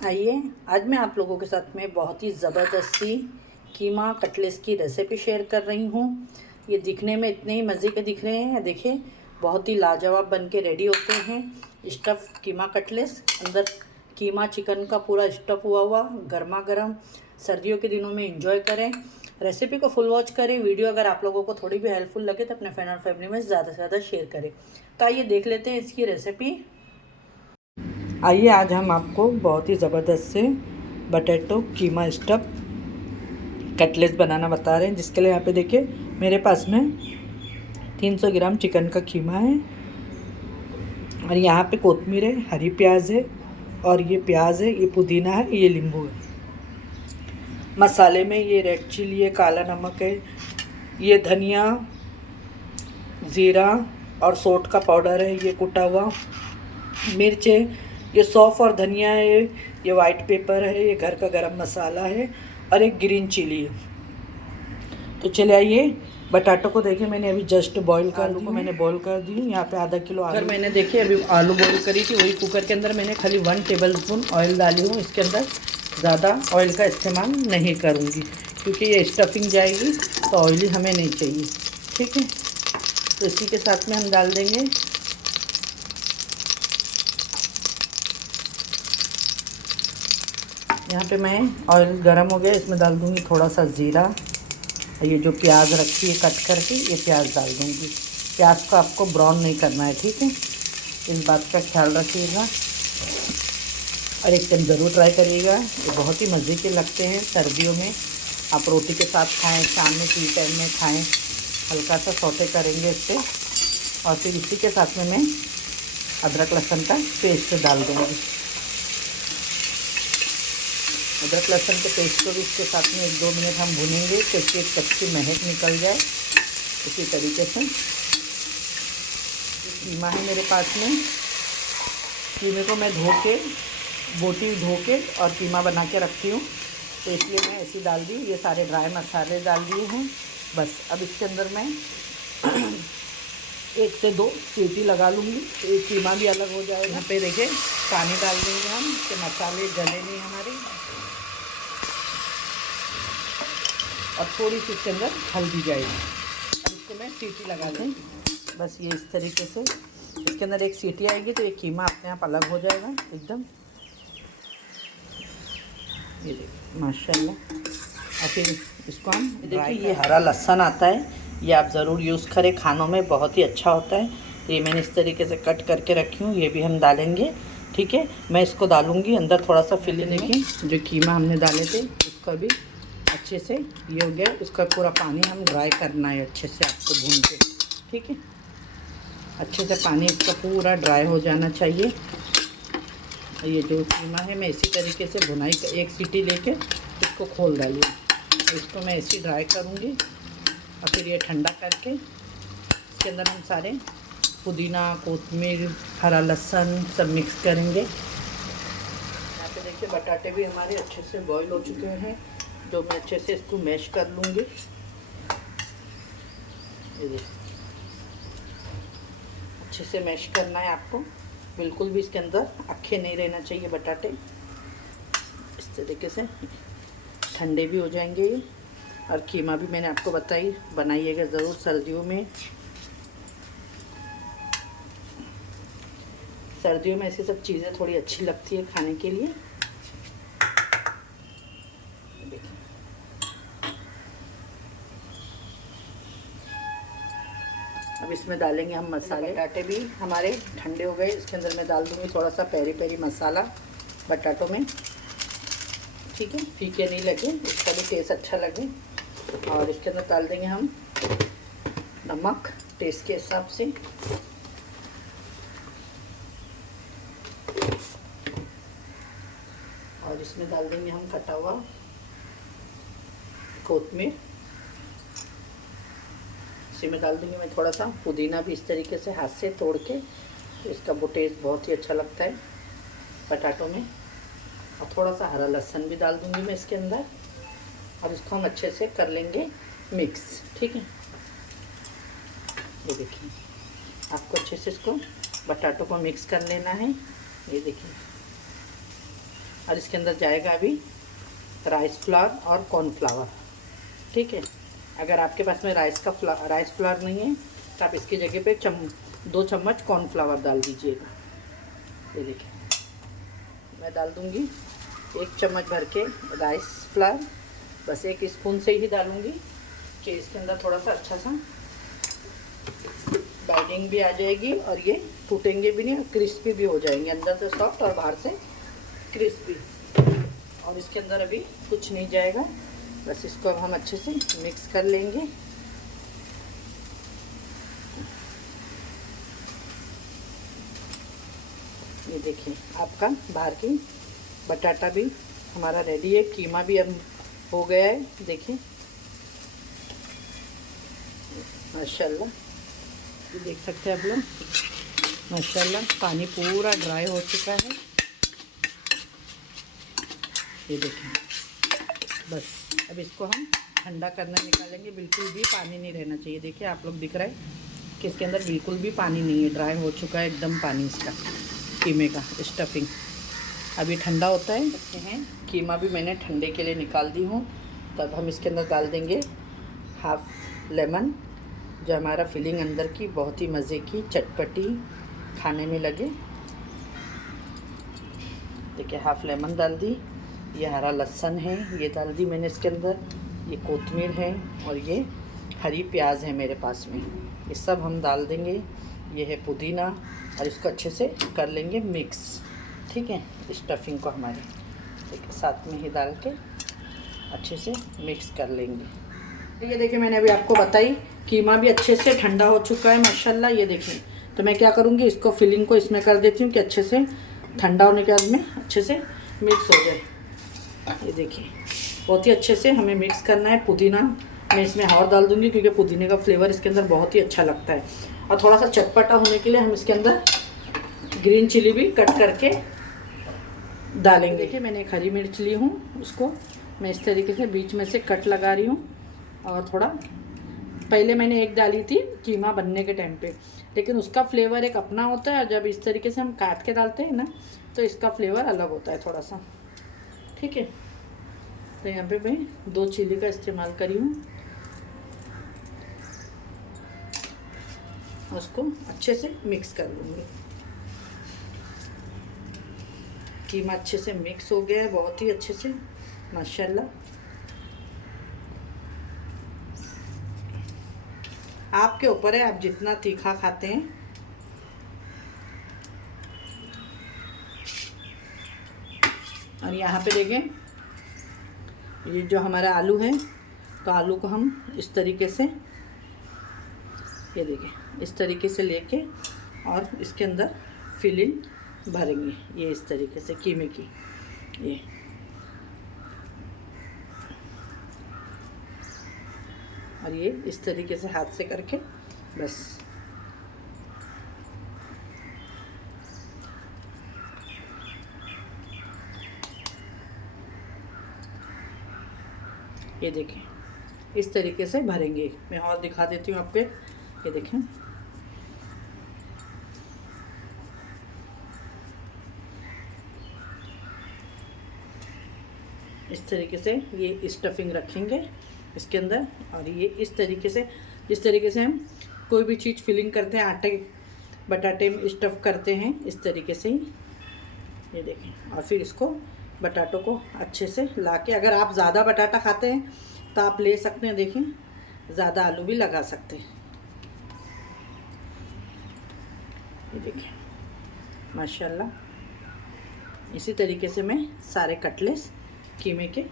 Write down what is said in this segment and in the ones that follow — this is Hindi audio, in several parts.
आइए आज मैं आप लोगों के साथ में बहुत ही ज़बरदस्ती कीमा कटलेट्स की रेसिपी शेयर कर रही हूँ। ये दिखने में इतने ही मज़े के दिख रहे हैं, देखिए बहुत ही लाजवाब बन के रेडी होते हैं। स्टफ़ कीमा कटलेट्स, अंदर कीमा चिकन का पूरा स्टफ़ हुआ गर्मा गर्म। सर्दियों के दिनों में एंजॉय करें। रेसिपी को फुल वॉच करें। वीडियो अगर आप लोगों को थोड़ी भी हेल्पफुल लगे तो अपने फ्रेंड और फैमिली में ज़्यादा से ज़्यादा शेयर करें। तो आइए देख लेते हैं इसकी रेसिपी। आइए आज हम आपको बहुत ही ज़बरदस्त से बटेटो कीमा स्टफ़ कटलेट्स बनाना बता रहे हैं। जिसके लिए यहाँ पे देखिए मेरे पास में 300 ग्राम चिकन का कीमा है और यहाँ पे कोतमीर है, हरी प्याज है और ये प्याज है, ये पुदीना है, ये नींबू है। मसाले में ये रेड चिली है, काला नमक है, ये धनिया, ज़ीरा और सौंठ का पाउडर है, ये कुटा हुआ मिर्च है, ये सौंफ और धनिया है, ये वाइट पेपर है, ये घर का गरम मसाला है और एक ग्रीन चिली है। तो चले आइए बटाटों को देखिए मैंने अभी जस्ट बॉईल कर दी, मैंने बॉईल कर दी। यहाँ पे आधा किलो आलू मैंने देखिए अभी आलू बॉईल करी थी, वही कुकर के अंदर मैंने खाली 1 टेबलस्पून ऑयल डाली हूँ। इसके अंदर ज़्यादा ऑयल का इस्तेमाल नहीं करूँगी क्योंकि ये स्टफिंग जाएगी तो ऑयली हमें नहीं चाहिए, ठीक है। तो इसी के साथ में हम डाल देंगे यहाँ पे मैं ऑयल गरम हो गया, इसमें डाल दूँगी थोड़ा सा ज़ीरा। ये जो प्याज रखी है कट करके ये प्याज डाल दूँगी। प्याज को आपको ब्राउन नहीं करना है, ठीक है, इस बात का ख्याल रखिएगा और एक टाइम ज़रूर ट्राई करिएगा। ये बहुत ही मज़े के लगते हैं। सर्दियों में आप रोटी के साथ खाएं, शाम में टी टाइम में खाएं। हल्का सा सौटे करेंगे इससे और फिर इसी के साथ में मैं अदरक लहसुन का पेस्ट डाल दूँगी। अदरक लहसुन के पेस्ट को भी इसके साथ में 1-2 मिनट हम भूनेंगे क्योंकि एक कच्ची महक निकल जाए। इसी तरीके से कीमा है मेरे पास में, कीमे को मैं धो के बोटी धो के और कीमा बना के रखती हूँ, तो इसलिए मैं ऐसी डाल दी। ये सारे ड्राई मसाले डाल दिए हैं। बस अब इसके अंदर मैं 1 से 2 सीटी लगा लूँगी तो ये कीमा भी अलग हो जाएगा। यहाँ पे देखिए पानी डाल देंगे हम कि मसाले जले नहीं हमारे, और थोड़ी सी इसके अंदर हल्दी जाएगी। अब इसको मैं सीटी लगा दूँगी। बस ये इस तरीके से इसके अंदर एक सीटी आएगी तो ये कीमा अपने आप अलग हो जाएगा एकदम। ये देखिए माशाल्लाह। और फिर इसको हम देखिए ये हरा लहसुन आता है, ये आप ज़रूर यूज़ करें, खानों में बहुत ही अच्छा होता है। तो ये मैंने इस तरीके से कट करके रखी हूँ, ये भी हम डालेंगे, ठीक है। मैं इसको डालूँगी अंदर थोड़ा सा फिलिंग। देखिए जो कीमा हमने डाले थे उसका भी अच्छे से ये हो गया, उसका पूरा पानी हम ड्राई करना है अच्छे से आपको भून के, ठीक है। अच्छे से पानी इसका पूरा ड्राई हो जाना चाहिए। ये जो कीमा है मैं इसी तरीके से भुनाई का 1 सीटी लेके इसको खोल डाली, इसको मैं ऐसे ड्राई करूँगी और फिर ये ठंडा करके इसके अंदर हम सारे पुदीना, कोतमीर, हरा लहसुन सब मिक्स करेंगे। यहाँ पे देखिए बटाटे भी हमारे अच्छे से बॉईल हो चुके हैं, जो मैं अच्छे से इसको मैश कर लूँगी। अच्छे से मैश करना है आपको, बिल्कुल भी इसके अंदर अक्खे नहीं रहना चाहिए बटाटे। इस तरीके से ठंडे भी हो जाएंगे ये। और कीमा भी मैंने आपको बताई, बनाइएगा ज़रूर सर्दियों में। सर्दियों में ऐसी सब चीज़ें थोड़ी अच्छी लगती है खाने के लिए। अब इसमें डालेंगे हम मसाले। बटाटे भी हमारे ठंडे हो गए, इसके अंदर मैं डाल दूँगी थोड़ा सा पेरी पेरी मसाला बटाटों में, ठीक है, फीके नहीं लगे, इसका भी टेस्ट अच्छा लगे। और इसके अंदर डाल देंगे हम नमक टेस्ट के हिसाब से, और इसमें डाल देंगे हम कटा हुआ कोतमीर। इसी में डाल दूँगी मैं थोड़ा सा पुदीना भी इस तरीके से हाथ से तोड़ के, तो इसका वो टेस्ट बहुत ही अच्छा लगता है बटाटों में। और थोड़ा सा हरा लहसुन भी डाल दूँगी मैं इसके अंदर और इसको हम अच्छे से कर लेंगे मिक्स, ठीक है। ये देखिए आपको अच्छे से इसको बटाटों को मिक्स कर लेना है। ये देखिए और इसके अंदर जाएगा अभी राइस फ्लावर और कॉर्नफ्लावर। ठीक है, अगर आपके पास में राइस फ्लावर नहीं है तो आप इसकी जगह पे 2 चम्मच कॉर्नफ्लावर डाल दीजिएगा। ये देखिए, मैं डाल दूँगी 1 चम्मच भर के राइस फ्लावर, बस 1 स्पून से ही डालूँगी कि इसके अंदर थोड़ा सा अच्छा सा बाइंडिंग भी आ जाएगी और ये टूटेंगे भी नहीं और क्रिस्पी भी हो जाएंगे, अंदर से सॉफ्ट और बाहर से क्रिस्पी। और इसके अंदर अभी कुछ नहीं जाएगा, बस इसको अब हम अच्छे से मिक्स कर लेंगे। ये देखिए, आपका बाहर की बटाटा भी हमारा रेडी है, कीमा भी अब हो गया है। देखिए माशाल्लाह, ये देख सकते हैं आप लोग, माशाल्लाह पानी पूरा ड्राई हो चुका है। ये देखिए, बस अब इसको हम ठंडा करने निकालेंगे, बिल्कुल भी पानी नहीं रहना चाहिए। देखिए आप लोग, दिख रहा है कि इसके अंदर बिल्कुल भी पानी नहीं है, ड्राई हो चुका है एकदम पानी इसका, कीमे का स्टफिंग। अभी ठंडा होता है। देखते हैं, कीमा भी मैंने ठंडे के लिए निकाल दी हूँ। तब हम इसके अंदर डाल देंगे हाफ़ लेमन, जो हमारा फिलिंग अंदर की बहुत ही मज़े की चटपटी खाने में लगे। देखिए, हाफ़ लेमन डाल दी, ये हरा लहसुन है ये डाल दी मैंने इसके अंदर, ये कोतमीर है और ये हरी प्याज है मेरे पास में, ये सब हम डाल देंगे। ये है पुदीना और इसको अच्छे से कर लेंगे मिक्स। ठीक है, स्टफिंग को हमारे एक साथ में ही डाल के अच्छे से मिक्स कर लेंगे। ये देखिए, मैंने अभी आपको बताई कीमा भी अच्छे से ठंडा हो चुका है माशाल्लाह। ये देखिए, तो मैं क्या करूँगी, इसको फिलिंग को इसमें कर देती हूँ कि अच्छे से ठंडा होने के बाद में अच्छे से मिक्स हो जाए। ये देखिए, बहुत ही अच्छे से हमें मिक्स करना है। पुदीना मैं इसमें और डाल दूँगी क्योंकि पुदीने का फ्लेवर इसके अंदर बहुत ही अच्छा लगता है। और थोड़ा सा चटपटा होने के लिए हम इसके अंदर ग्रीन चिली भी कट करके डालेंगे। देखिए, मैंने एक हरी मिर्च ली हूँ, उसको मैं इस तरीके से बीच में से कट लगा रही हूँ। और थोड़ा पहले मैंने एक डाली थी कीमा बनने के टाइम पे, लेकिन उसका फ्लेवर एक अपना होता है। जब इस तरीके से हम काट के डालते हैं ना, तो इसका फ्लेवर अलग होता है थोड़ा सा। ठीक है, तो यहाँ पे मैं 2 चिली का इस्तेमाल करी हूँ। उसको अच्छे से मिक्स कर लूँगी। कीमा अच्छे से मिक्स हो गया है, बहुत ही अच्छे से माशाल्लाह। आपके ऊपर है, आप जितना तीखा खाते हैं। और यहाँ पे देखें, ये जो हमारा आलू है, तो आलू को हम इस तरीके से, ये देखें, इस तरीके से लेके और इसके अंदर फिलिंग भरेंगे। ये इस तरीके से कीमे की, ये और ये इस तरीके से हाथ से करके बस ये देखें, इस तरीके से भरेंगे। मैं और दिखा देती हूँ आपको। ये देखें, इस तरीके से ये स्टफिंग रखेंगे इसके अंदर। और ये इस तरीके से, जिस तरीके से हम कोई भी चीज़ फिलिंग करते हैं, आटे बटाटे में स्टफ़ करते हैं, इस तरीके से ही। ये देखें, और फिर इसको बटाटों को अच्छे से लाके, अगर आप ज़्यादा बटाटा खाते हैं तो आप ले सकते हैं। देखें, ज़्यादा आलू भी लगा सकते हैं। ये देखें माशाल्लाह, इसी तरीके से मैं सारे कटलेट्स कीमे के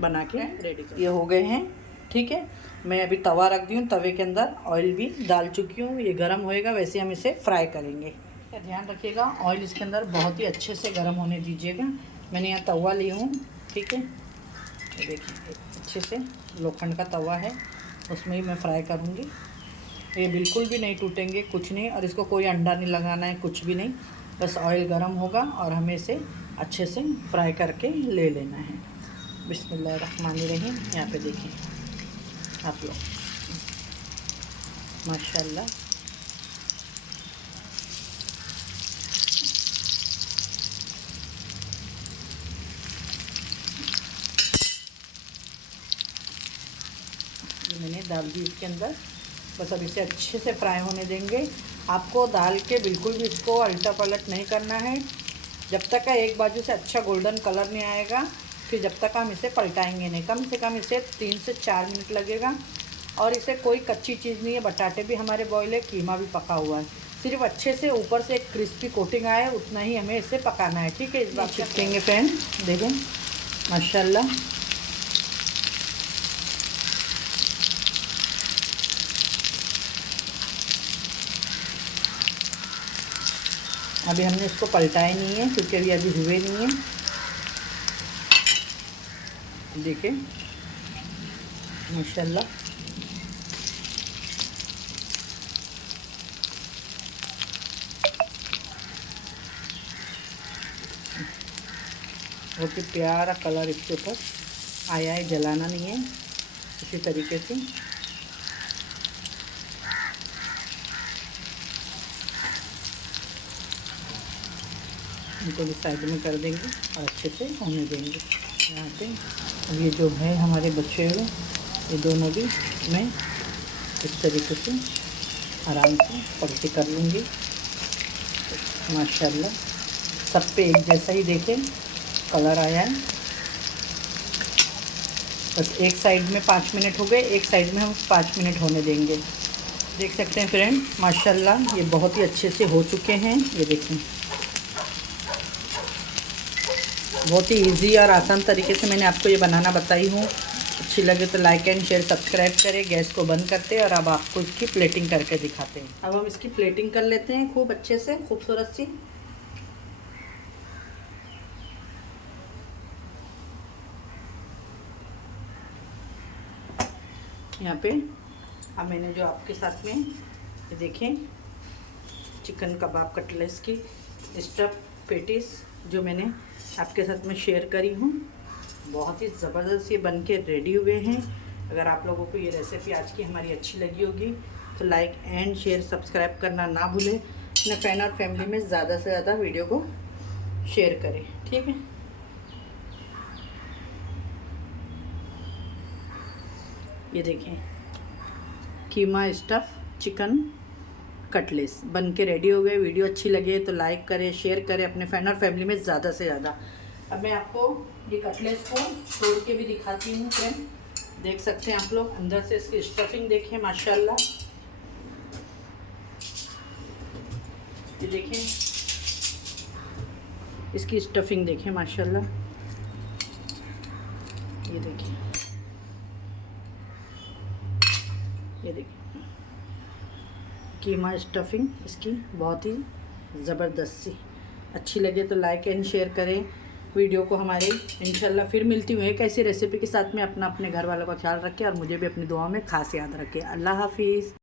बना के रेडी कर, ये हो गए हैं। ठीक है, मैं अभी तवा रख दी हूँ, तवे के अंदर ऑयल भी डाल चुकी हूँ। ये गर्म होएगा, वैसे हम इसे फ्राई करेंगे। ध्यान रखिएगा, ऑयल इसके अंदर बहुत ही अच्छे से गर्म होने दीजिएगा। मैंने यहाँ तवा ली हूँ। ठीक है, ये देखिए, अच्छे से लोखंड का तवा है, उसमें ही मैं फ्राई करूँगी। ये बिल्कुल भी नहीं टूटेंगे, कुछ नहीं। और इसको कोई अंडा नहीं लगाना है, कुछ भी नहीं, बस ऑयल गर्म होगा और हमें इसे अच्छे से फ्राई करके ले लेना है। बिस्मिल्लाहिर्रहमानिर्रहीम। यहाँ पे देखिए आप लोग, माशाल्लाह। डाल दी इसके अंदर। बस अब इसे अच्छे से फ्राई होने देंगे। आपको डाल के बिल्कुल भी इसको अल्टा पलट नहीं करना है, जब तक का एक बाजू से अच्छा गोल्डन कलर नहीं आएगा, फिर जब तक हम इसे पलटाएंगे नहीं। कम से कम इसे 3 से 4 मिनट लगेगा। और इसे कोई कच्ची चीज़ नहीं है, बटाटे भी हमारे बॉयल है, कीमा भी पका हुआ है। सिर्फ अच्छे से ऊपर से एक क्रिस्पी कोटिंग आए उतना ही हमें इसे पकाना है, ठीक है। इस बार चिपकेंगे फ्रेंड, देखें माशाल्लाह। अभी हमने इसको पलटाया नहीं है क्योंकि अभी हुए नहीं है। देखिए माशाल्लाह, बहुत ही प्यारा कलर इसके ऊपर आया है, जलाना नहीं है। इसी तरीके से इनको भी साइड में कर देंगे और अच्छे से होने देंगे। यहाँ पे अब ये जो है हमारे बच्चे हुए, ये दोनों भी मैं इस तरीके से आराम से पलटी कर लूँगी। माशाल्लाह सब पे एक जैसा ही देखें कलर आया है। बस एक साइड में 5 मिनट हो गए, एक साइड में हम 5 मिनट होने देंगे। देख सकते हैं फ्रेंड माशाल्लाह ये बहुत ही अच्छे से हो चुके हैं। ये देखें बहुत ही इजी और आसान तरीके से मैंने आपको ये बनाना बताई हूँ। अच्छी लगे तो लाइक एंड शेयर सब्सक्राइब करें। गैस को बंद करते हैं और अब आपको इसकी प्लेटिंग करके दिखाते हैं। अब हम इसकी प्लेटिंग कर लेते हैं खूब अच्छे से, खूबसूरत सी। यहाँ पे अब मैंने जो आपके साथ में ये देखें चिकन कबाब कटलेट्स की स्टफ पेटीज जो मैंने आपके साथ में शेयर करी हूँ, बहुत ही ज़बरदस्त ये बन के रेडी हुए हैं। अगर आप लोगों को ये रेसिपी आज की हमारी अच्छी लगी होगी तो लाइक एंड शेयर सब्सक्राइब करना ना भूलें। अपने फ्रेंड और फैमिली में ज़्यादा से ज़्यादा वीडियो को शेयर करें, ठीक है। ये देखें कीमा स्टफ चिकन कटलेट्स बन के रेडी हो गए। वीडियो अच्छी लगे तो लाइक करें, शेयर करें अपने फ्रेंड और फैमिली में ज़्यादा से ज़्यादा। अब मैं आपको ये कटलेट्स को तोड़ के भी दिखाती हूँ फ्रेंड। देख सकते हैं आप लोग, अंदर से इसकी स्टफिंग देखें माशाल्लाह। ये देखें इसकी स्टफिंग देखें माशाल्लाह। ये देखें, ये देखिए कीमा स्टफिंग इसकी बहुत ही ज़बरदस्त सी। अच्छी लगे तो लाइक एंड शेयर करें वीडियो को हमारे। इंशाल्लाह फिर मिलती हूँ एक ऐसी रेसिपी के साथ में। अपने घर वालों का ख्याल रखें और मुझे भी अपनी दुआओं में खास याद रखें। अल्लाह हाफिज़।